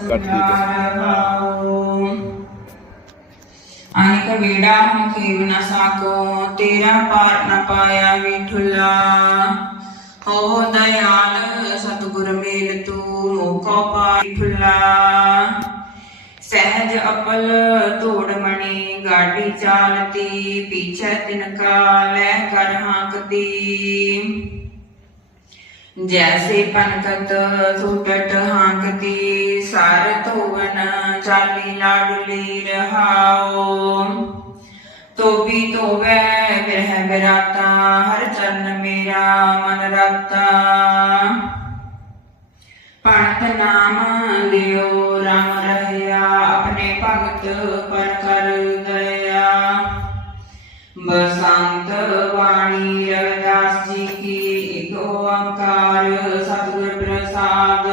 ਠੀਕ ਹੈ। ਅਨੇਕ ਵੇੜਾ ਹਮ ਖੇਵ ਨ ਸਾਕੋ, ਤੇਰਾ ਪਾਰ ਨ ਪਾਇਆ ਵਿਠੁਲਾ ਹੋ ਦਇਆਲ, ਸਤਿਗੁਰ ਮੇਲ ਤੂੰ, ਮੋਕੋ ਪਾਈ ਠੁਲਾ ਸਹਿਜ ਅਪਲ, ਧੂੜ ਮਣੀ, ਗਾਡੀ ਚਾਲਤੀ ਪੀਛੇ ਤਿਨਕਾ ਲੈ ਕਰ ਹਾਂਕਤੀ ਜੈਸੇ ਪਨਕਤ, ਸੁਟਟ ਹਾਂਕਤੀ ਚਾਲੀ ਨਾ ਡੁਲੀ ਰਹਾਓ ਤੋਬੀ ਤੋਬੈ ਬਿਰਹ ਬਿਰਾਤਾ, ਹਰ ਚਰਨ ਮੇਰਾ ਮਨ ਰਾਤਾ। ਪੜਤ ਨਾਮ ਲਿਓ, ਰਾਮ ਰਹਿਆ ਆਪਣੇ ਭਗਤ ਪਰ ਕਰ ਦਇਆ। ਬਸੰਤ ਵਾਣੀ ਰਵਿਦਾਸ ਜੀ ਕੀ, ਇੱਕ ਓੰਕਾਰ ਸਤਿਗੁਰ ਪ੍ਰਸਾਦ।